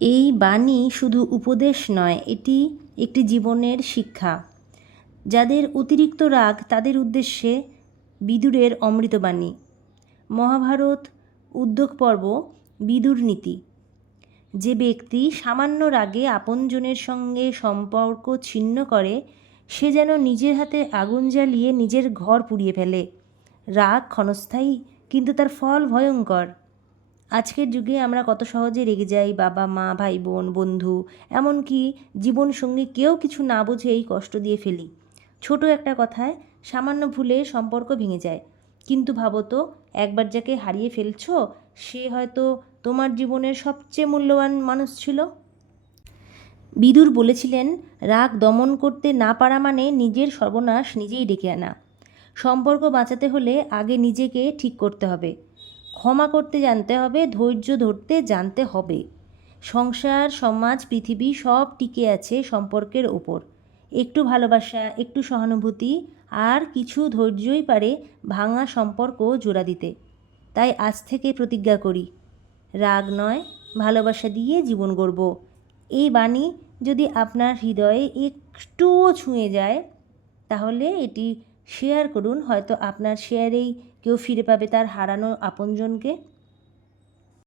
এই বাণী শুধু উপদেশ নয়, এটি একটি জীবনের শিক্ষা। যাদের অতিরিক্ত রাগ, তাদের উদ্দেশ্যে বিদুরের অমৃতবাণী মহাভারত উদ্যোগ পর্ব, বিদুর নীতি। যে ব্যক্তি সামান্য রাগে আপনজনের সঙ্গে সম্পর্ক ছিন্ন করে, সে যেন নিজের হাতে আগুন জ্বালিয়ে নিজের ঘর পুড়িয়ে ফেলে। রাগ ক্ষণস্থায়ী, কিন্তু তার ফল ভয়ঙ্কর। আজকের যুগে আমরা কত সহজে রেগে যাই, বাবা, মা ভাই বোন বন্ধু, এমনকি জীবনসঙ্গী কেউ কিছু না বুঝে এই কষ্ট দিয়ে ফেলি। ছোট একটা কথায়, সামান্য ভুলে সম্পর্ক ভেঙে যায়। কিন্তু ভাবো তো, একবার যাকে হারিয়ে ফেলছো, সে হয়তো তোমার জীবনের সবচেয়ে মূল্যবান মানুষ ছিল। বিদুর বলেছিলেন, রাগ দমন করতে না পারা মানে নিজের সর্বনাশ নিজেই ডেকে আনা। সম্পর্ক বাঁচাতে হলে আগে নিজেকে ঠিক করতে হবে। ক্ষমা করতে জানতে হবে, ধৈর্য ধরতে জানতে হবে। সংসার, সমাজ, পৃথিবী সব টিকে আছে সম্পর্কের ওপর। একটু ভালোবাসা, একটু সহানুভূতি, আর কিছু ধৈর্যই পারে ভাঙা সম্পর্ক জোড়া দিতে। তাই আজ থেকে প্রতিজ্ঞা করি, রাগ নয়, ভালোবাসা দিয়ে জীবন গড়ব। এই বাণী যদি আপনার হৃদয়ে একটুও ছুঁয়ে যায়, তাহলে এটি শেয়ার করুন। হয়তো আপনার শেয়ারেই কেউ ফিরে পাবে তার হারানো আপনজনকে।